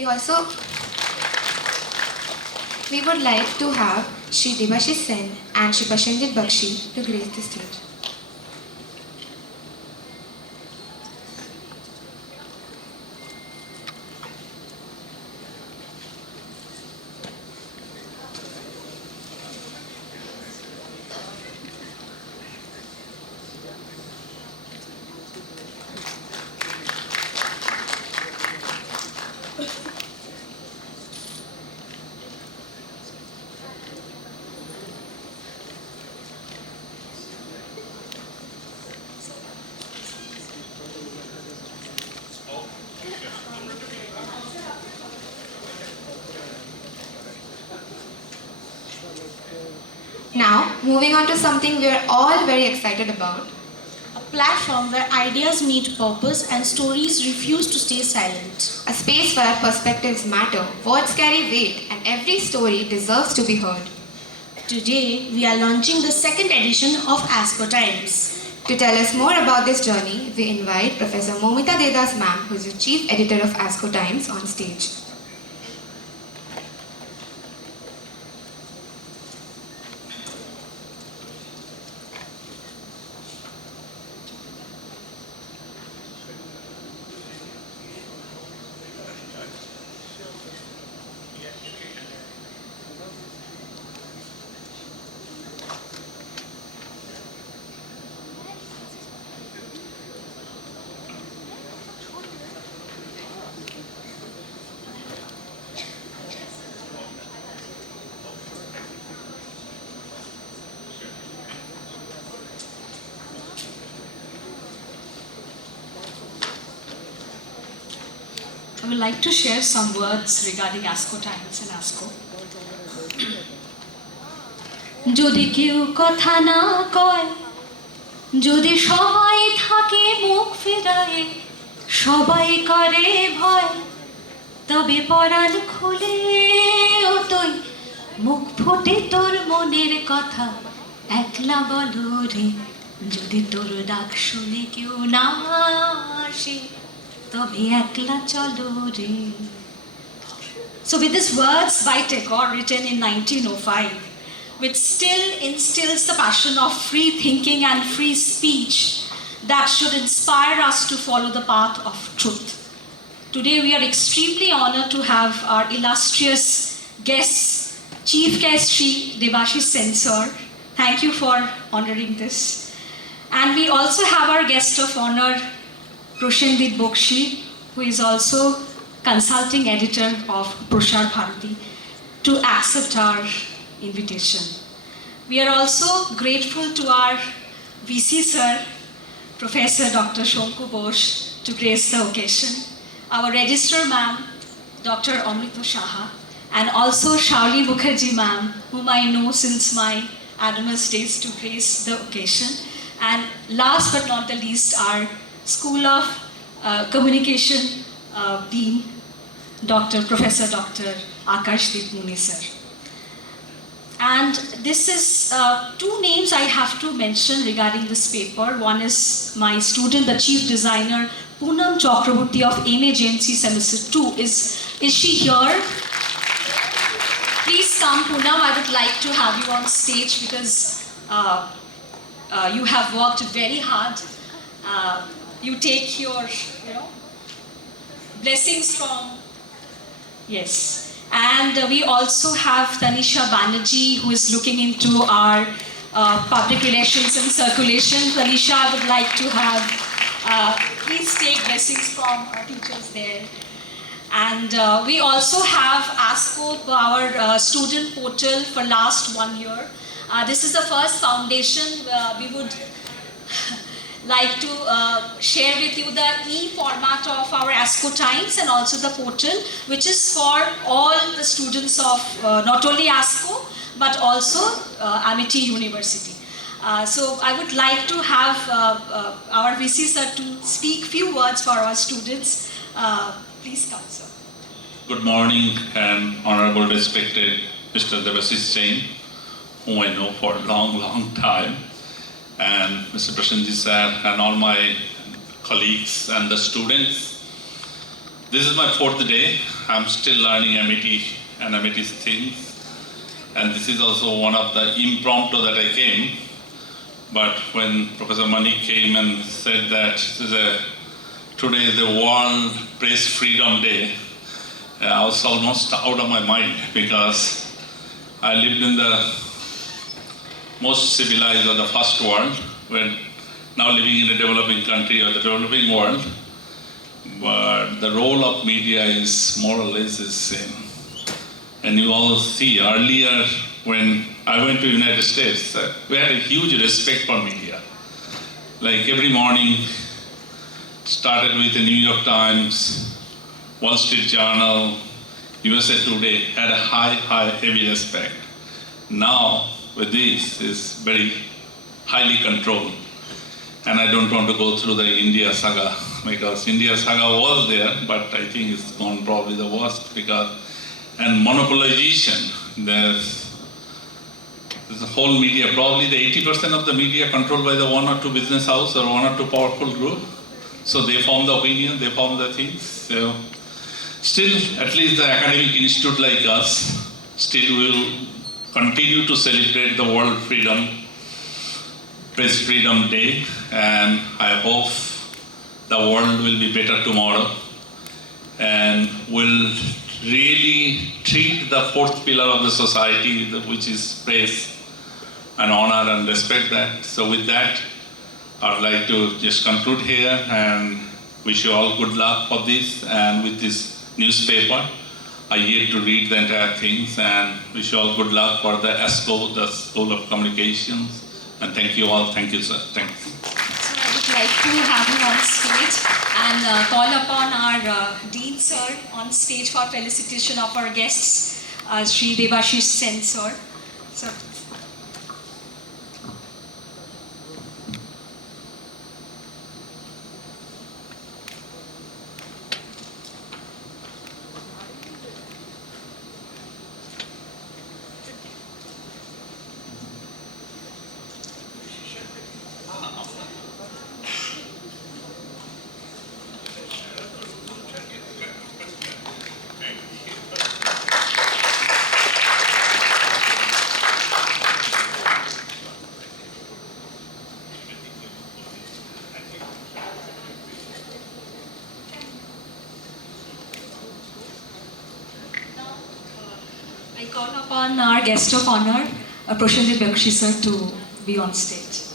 We would like to have Shri Debashish Sen and Shri Prashanjit Bakshi to grace the stage. Now, moving on to something we are all very excited about. A platform where ideas meet purpose and stories refuse to stay silent. A space where perspectives matter, words carry weight, and every story deserves to be heard. Today, we are launching the second edition of ASCO Times. To tell us more about this journey, we invite Professor Momita Dedas ma'am, who is the Chief Editor of ASCO Times, on stage. I would like to share some words regarding ASCO Times and ASCO. যদি কেউ কথা না কয়, যদি সবাই থাকে মুখ ফিরায়ে, সবাই করে ভয়, তবে পরাণ খুলে ও তুই মুখ ফুটে তোর মনের কথা একলা বলো রে, যদি তোর ডাক শুনে কেউ না আসে, তবে একলা চলো রে. So with these words by Tagore written in 1905, which still instills the passion of free thinking and free speech that should inspire us to follow the path of truth. Today we are extremely honored to have our illustrious guests, Chief Guest Shri Debashish Sen sir. Thank you for honoring this. And we also have our guest of honor, Prashanjit Bakshi, who is also consulting editor of Prasar Bharati, to accept our invitation. We are also grateful to our VC sir, Professor Dr. Shonku Bose, to grace the occasion, our registrar ma'am, Dr. Amrita Shaha, and also Shauli Mukherjee ma'am, whom I know since my Adamus days, to grace the occasion. And last but not the least, our School of Communication Dean, Professor Dr. Akashdeep Muni sir. And this is two names I have to mention regarding this paper. One is my student, the chief designer, Poonam Chakraborty of MA JNC Semester 2. Is she here? Please come, Poonam. I would like to have you on stage because you have worked very hard. You take your, blessings from, yes. And we also have Tanisha Banerjee, who is looking into our public relations and circulation. Tanisha, I would like to have, please take blessings from our teachers there. And we also have ASCO, our student portal for last 1 year. This is the first foundation. We would like to share with you the e-format of our ASCO Times and also the portal, which is for all the students of not only ASCO, but also Amity University. So I would like to have our VC sir to speak few words for our students. Please come, sir. Good morning and honorable respected Mr. Debashish Sen, whom I know for a long time, and Mr. Prashanjit sir and all my colleagues and the students. This is my fourth day. I'm still learning Amity and Amity's things. And this is also one of the impromptu that I came. But when Professor Mani came and said that today is the World Press Freedom Day, I was almost out of my mind because I lived in the most civilized or the first world. We're now living in a developing country or the developing world. But the role of media is more or less the same. And you all see earlier when I went to United States, we had a huge respect for media. Like every morning, started with the New York Times, Wall Street Journal, USA Today, had a high, heavy respect. Now, with this, is very highly controlled. And I don't want to go through the India saga, because India saga was there, but I think it's gone probably the worst and monopolization, there's the whole media, probably the 80% of the media controlled by the one or two business house or one or two powerful group. So they form the opinion, they form the things. So still, at least the academic institute like us, still will continue to celebrate the World Press Freedom Day, and I hope the world will be better tomorrow and will really treat the fourth pillar of the society, which is praise and honor and respect that. So with that, I'd like to just conclude here and wish you all good luck for this. And with this newspaper, I yet to read the entire things, and wish you all good luck for the ASCO, the School of Communications. And thank you all. Thank you, sir. Thanks. So I would like to have you on stage and call upon our Dean Sir on stage for felicitation of our guests, Sri Debashish Sen Sir. So, I call upon our guest of honor, Prashanjit Bakshi Sir, to be on stage.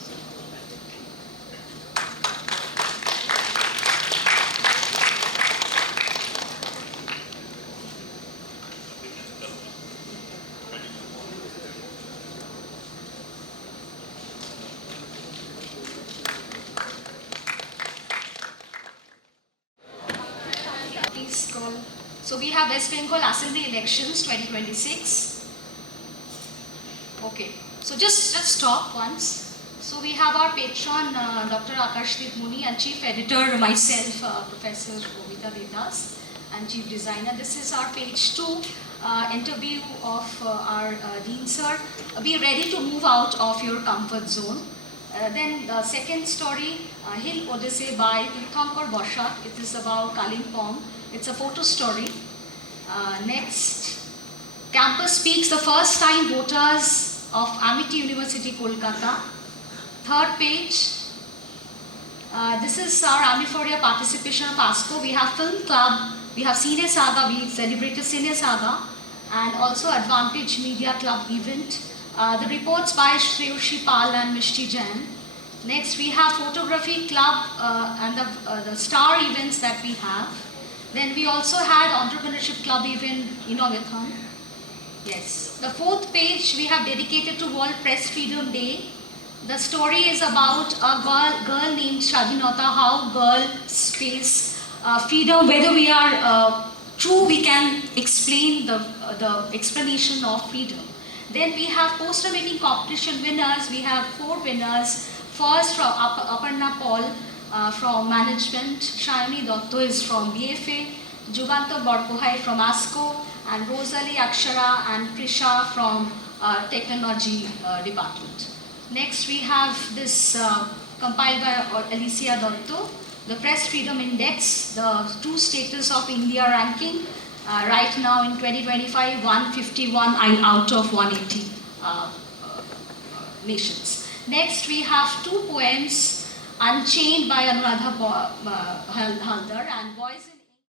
Please call. So we have West Bengal Assembly Elections 2026. Okay, so just stop once. So we have our patron, Dr. Akashdeep Muni, and Chief Editor, myself, Professor Momita Dedas, and Chief Designer. This is our page 2 interview of our Dean Sir. Be ready to move out of your comfort zone. Then the second story, Hill Odyssey by Tirthankar Bosak. It is about Kalimpong. It's a photo story. Next, Campus Speaks, the first time voters of Amity University, Kolkata. Third page, this is our Amiphoria participation of ASCO. We have Film Club, we have Cine Saga, we celebrated Cine Saga, and also Advantage Media Club event. The reports by Shreyushi Pal and Mishti Jain. Next, we have Photography Club and the star events that we have. Then we also had Entrepreneurship Club event, Innovathon. Yes. The fourth page we have dedicated to World Press Freedom Day. The story is about a girl named Shadinata, how girls face freedom, whether we are true, we can explain the explanation of freedom. Then we have poster making competition winners. We have 4 winners. First from Aparna Paul from Management, Shayani Dotto is from BFA, Jubanto Borkohai from ASCO, and Rosalie Akshara and Prisha from Technology Department. Next we have this compiled by Alicia Dotto, the Press Freedom Index, the true status of India ranking. Right now in 2025, 151 out of 180 nations. Next, we have two poems, Unchained by Anuradha Haldar and Boys in